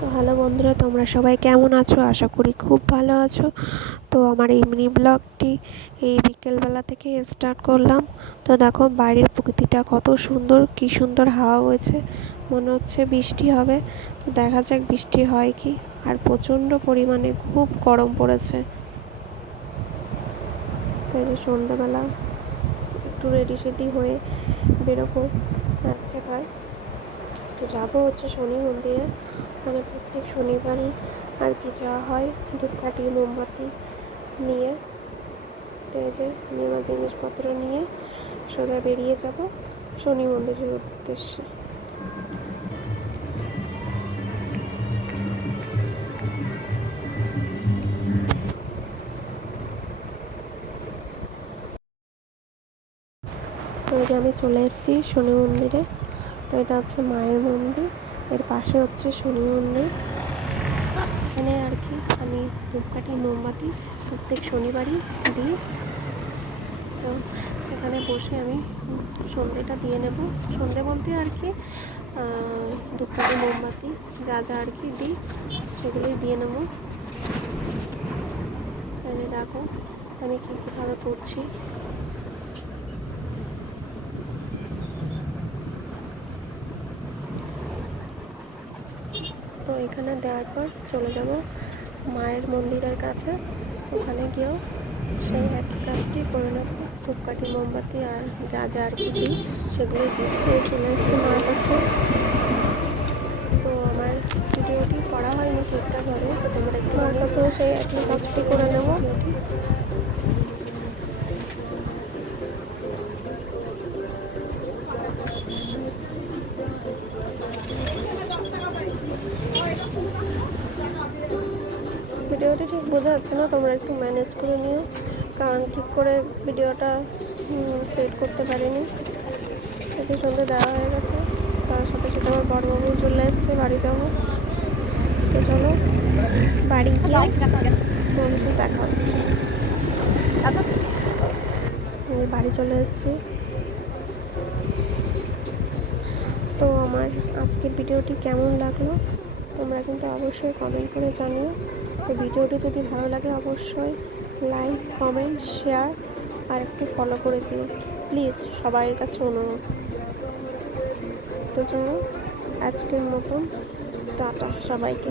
তো হ্যালো বন্ধুরা, তোমরা সবাই কেমন আছো? আশা করি খুব ভালো আছো। তো আমার এই মিনি ব্লগটি এই বিকেলবেলা থেকে স্টার্ট করলাম। তো দেখো বাইরের প্রকৃতিটা কত সুন্দর, কি সুন্দর হাওয়া হয়েছে, মনে হচ্ছে বৃষ্টি হবে। তো দেখা যাক বৃষ্টি হয় কি। আর প্রচণ্ড পরিমাণে খুব গরম পড়েছে। তো এই যে সন্ধ্যাবেলা একটু রেডি সেডি হয়ে বেরোবো এক জায়গায়। তো যাবো হচ্ছে শনি মন্দিরে, মানে প্রত্যেক শনিবারই আর কি যাওয়া হয় ধূপকাঠি মোমবাতি নিয়ে। তো এই যে আমি আমার জিনিসপত্র নিয়ে সোজা বেরিয়ে যাব শনি মন্দিরের উদ্দেশ্যে। তো এই যে আমি চলে এসেছি শনি মন্দিরে। তো এটা হচ্ছে মায়ের মন্দির, এর পাশে হচ্ছে শনি মন্দির। এখানে আর কি আমি ধূপকাঠি মোমবাতি প্রত্যেক শনিবারই দিই। তো এখানে বসে আমি সন্ধেটা দিয়ে নেব। সন্ধে বলতে আর কি ধূপকাঠি মোমবাতি যা যা আর কি দিই সেগুলোই দিয়ে নেব। এখানে দেখো আমি কীভাবে করছি। তো এখানে দেওয়ার পর চলে যাব মায়ের মন্দিরের কাছে। ওখানে গিয়েও সেই একই কাজটি করে নেব, ধূপকাঠি মোমবাতি আর যা যা আর কি দিই সেগুলো দিয়ে চলে এসেছি মায়ের কাছে। তো আমার ভিডিওটি করা হয়নি ঠিকঠাকভাবে, তোমরা একটু মার কাছেও সেই একই কাজটি করে নেব। ভিডিওটি ঠিক বোঝা যাচ্ছে না, তোমরা একটু ম্যানেজ করে নিও, কারণ ঠিক করে ভিডিওটা সেট করতে পারিনি। এতে সন্ধ্যে দেওয়া হয়ে গেছে, তার সাথে সাথে আমার বড়বাবু চলে এসছে, বাড়ি যাবো। তো চলো বাড়ি গিয়ে তোমাদের সাথে দেখা হচ্ছে। বাড়ি চলে এসেছি। তো আমার আজকের ভিডিওটি কেমন লাগলো তোমরা কিন্তু অবশ্যই কমেন্ট করে জানিও। তো ভিডিওটি যদি ভালো লাগে অবশ্যই লাইক, কমেন্ট, শেয়ার আর একটু ফলো করে দিও প্লিজ, সবার কাছে অনুরোধ। তো চলো আজকের মতন টাটা সবাইকে।